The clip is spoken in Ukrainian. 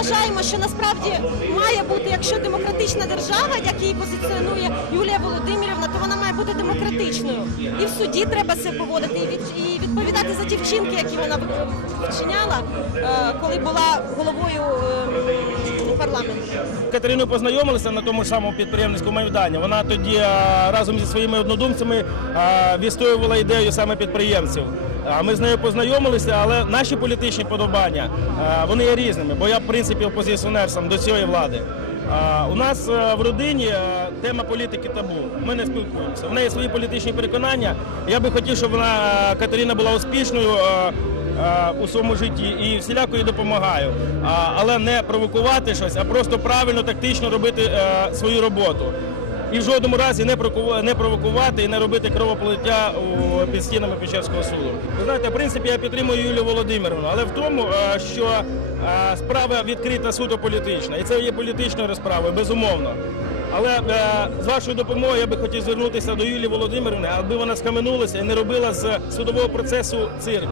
вважаємо, що насправді має бути, якщо демократична держава, як позиціонує Юлія Володимирівна, то вона має бути демократичною. І в суді треба себе поводити і, відповідати за ті вчинки, які вона вчиняла, е, коли була головою е, парламенту. Катериною познайомилися на тому самому підприємницькому майдані. Вона тоді разом зі своїми однодумцями відстоювала ідею саме підприємців. А ми з нею познайомилися, але наші політичні подобання вони є різними, бо я в принципі опозиціонер сам до цієї влади. У нас е, в родині е, тема політики табу. Ми не спілкуємося. В неї свої політичні переконання. Я би хотів, щоб вона е, Катерина була успішною. Е, у своєму житті і всіляко їй допомагаю. Але не провокувати щось, а просто правильно, тактично робити е, свою роботу. І в жодному разі не провокувати і не робити кровополиття у- під стінами Печерського суду. Ви знаєте, в принципі, я підтримую Юлію Володимировну, але в тому, е, що справа відкрита суто політична, і це є політичною розправою, безумовно. Але з вашою допомогою я би хотів звернутися до Юлії Володимирівни, аби вона схаменулася і не робила з судового процесу цирк.